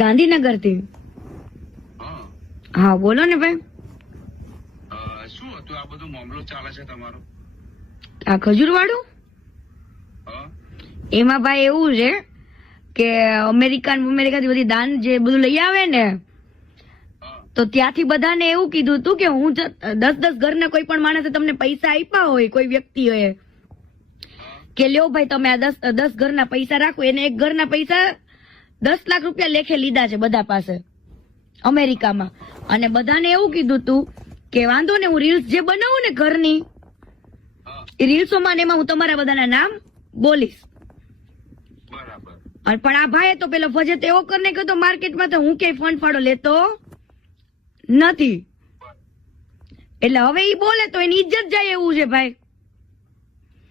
ગાંધીનગર થી. હા હા બોલો ને ભાઈ. શું હતું આ બધું મામલો ચાલે છે તમારો? આ ખજૂર વાળું હા એમાં ભાઈ એવું છે કે અમેરિકાથી બધી દાન જે બધું લઈ આવે ને હા તો ત્યાંથી બધાને એવું કીધું હતું કે હું 10 ઘરના કોઈ પણ માણસે તમને પૈસા આપ્યા હોય કોઈ વ્યક્તિઓએ કે લ્યો ભાઈ તમે આ 10 ઘરના પૈસા રાખો, એને એક ઘરના પૈસા 10 લાખ રૂપિયા લેખે લીધા છે બધા પાસે અમેરિકામાં. અને બધાને એવું કીધું હતું કે વાંધો ને હું રીલ્સ જે બનાવું ને ઘરની હા એ રીલ્સોમાં ને એમાં હું તમારા બધાના નામ બોલીશ. બરાબર. અને પણ આ ભાઈએ તો પેલો ફજત એવો કરીને કહ્યું માર્કેટમાં તો હું ક્યાંય ફંડ ફાળો લેતો નથી, એટલે હવે ઈ બોલે તો એની ઇજ્જત જાય એવું છે ભાઈ.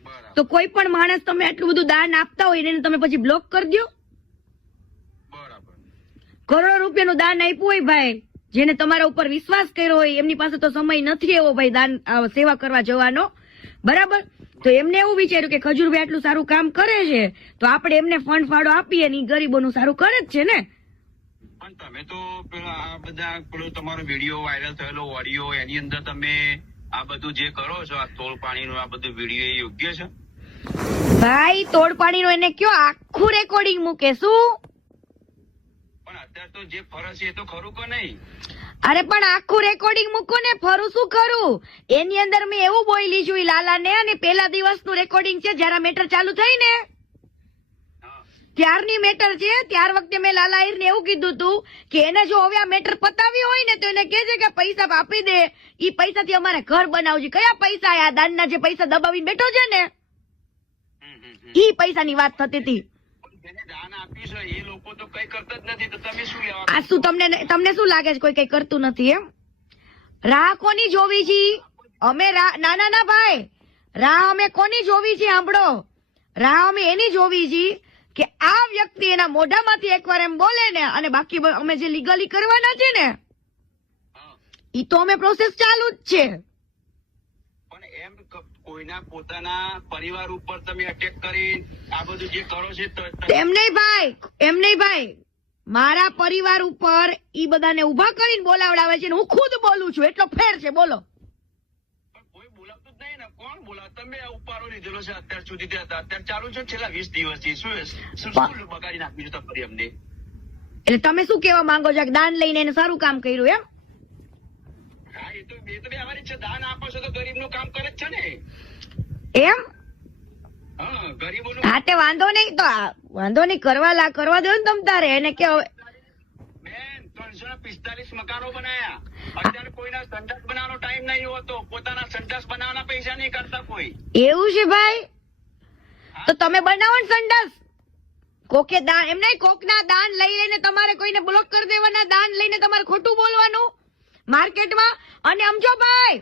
બરાબર તો કોઈ પણ માણસ તમે આટલું બધું દાન આપતા હોય એને તમે પછી બ્લોક કરી દો. બરાબર. કરોડો રૂપિયાનું દાન આપ્યું હોય ભાઈ, જેને તમારા ઉપર વિશ્વાસ કર્યો હોય એમની પાસે તો સમય નથી એવો ભાઈ દાન સેવા કરવા જવાનો, બરાબર. તો એમને એવું વિચાર્યું કે ખજૂરભાઈ આટલું સારું કામ કરે છે તો આપણે એમને ફંડ ફાળો આપીએ ને ઈ ગરીબોનું સારું કરે જ છે ને. પણ તમે તો પેલા આ બધા પેલો તમારો વિડીયો વાયરલ થયેલો ઓડિયો એની અંદર તમે આ બધું જે કરો છો આ તોડ પાણીનું આ બધું વિડીયો એ યોગ્ય છે? ભાઈ તોડ પાણીનું એને કયો આખું રેકોર્ડિંગ મૂકે શું? પણ અત્યારે તો જે ફરજ છે એ તો ખરું કે નહીં? અરે પણ આખું રેકોર્ડિંગ મૂકો ને, ફરું શું ખરું? એની અંદર મેં એવું બોલી છું ઈ લાલાને, અને પેલા દિવસનું રેકોર્ડિંગ છે જયારે મેટર ચાલુ થઈ ને હા ત્યારની મેટર છે. ત્યાર વખતે મેં લાલા આહિરને એવું કીધું હતું કે એને જો હવે આ મેટર પતાવી હોય ને તો એને કહેજે કે પૈસા આપી દે, ઈ પૈસાથી અમારે ઘર બનાવજે. કયા પૈસા? આ દાનના જે પૈસા દબાવીને બેઠો છે ને ઈ પૈસાની વાત થતી હતી. જેને દાન આપ્યું છે એ લોકો તો કઈ કરતા જ નથી, તો તમે શું લેવા? આ શું તમને શું લાગે છે કોઈ કઈ કરતું નથી એમ? રાહ કોની જોવી છે અમે? ના ના ના ભાઈ, રાહ અમે કોની જોવી છે સાંભળો, રાહ અમે એની જોવી છે કે આ વ્યક્તિ એના મોઢામાંથી એકવાર એમ બોલે ને, અને બાકી અમે જે લીગલી કરવાના છે ને હા. ઈ તો અમે પ્રોસેસ ચાલુ જ છે. પણ એમ કોઈના પોતાના પરિવાર ઉપર તમે અટેક કરી આ બધું જે કરો છે એમ નહીં ભાઈ, મારા પરિવાર ઉપર ઈ બધાને ઉભા કરીને બોલાવડાવે છે ને હું ખુદ બોલું છું, એટલો ફેર છે. બોલો. પણ કોઈ બોલાવતું જ નહીં ને. કોણ બોલાવ? તમે આ ઉપાડો લીધેલો છે અત્યાર સુધી, અત્યારે ચાલુ છે છેલ્લા 20 દિવસથી. શું બગાડી નાખ્યું છે તમારી અમને? એટલે તમે શું કેવા માંગો છો કે દાન લઈને એને સારું કામ કર્યું એમ? હા એ તો વ્યવહારિક છે. દાન આપો છો તો ગરીબનું કામ કરે જ છે ને. એમ? હા ગરીબોનું. હા તે વાંધો નહીં, તો વાંધો નહીં, કરવા દો ને તમ તારે એને કે બેન 345 મકાનો બનાયા. અત્યારે કોઈના સંડાસ બનાવવાનો ટાઈમ નહીં હોતો. પોતાના સંડાસ બનાવવાના પૈસા નહીં કરતા કોઈ. એવું છે ભાઈ? તો તમે બનાવો ને સંડાસ. કોકે દાન એમ નહીં, કોકના દાન લઈ લઈને તમારે કોઈને બ્લોક કરી દેવાના, દાન લઈને તમારે ખોટું બોલવાનું માર્કેટમાં. અને સમજો ભાઈ,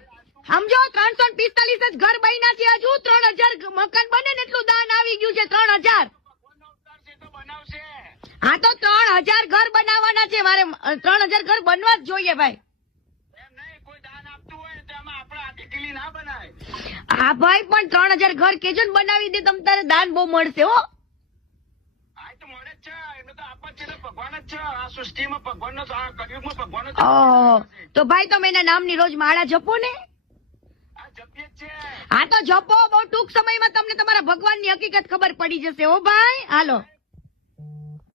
સમજો 345 જ ઘર બન્યા છે, હજુ 3000 મકાન બને ને એટલું દાન આવી ગયું છે. 3000. બનાવશે. હા તો 3000 ઘર બનાવવાના છે મારે. 3000 ઘર બનવા જ જોઈએ ભાઈ. એમ નહીં, કોઈ દાન આપતું હોય તો એમાં આપણે હાથી ટીલી ના બનાય. હા ભાઈ પણ 3000 ઘર કેજો ને બનાવી દે, તમ તારે દાન બહુ મળશે હો. આ તો મળે જ છે. એમને તો આપવા જ છે. ભગવાન જ છે. આ સૃષ્ટિમાં ભગવાનનો આ કળિયુગમાં ભગવાન જ છે. ઓહો, તો ભાઈ તમે એના નામની રોજ માળા જપો ને. આ જપ્ય જ છે. હા તો જપો, બહુ ટૂંક સમયમાં તમને તમારા ભગવાનની હકીકત ખબર પડી જશે હો ભાઈ. હાલો.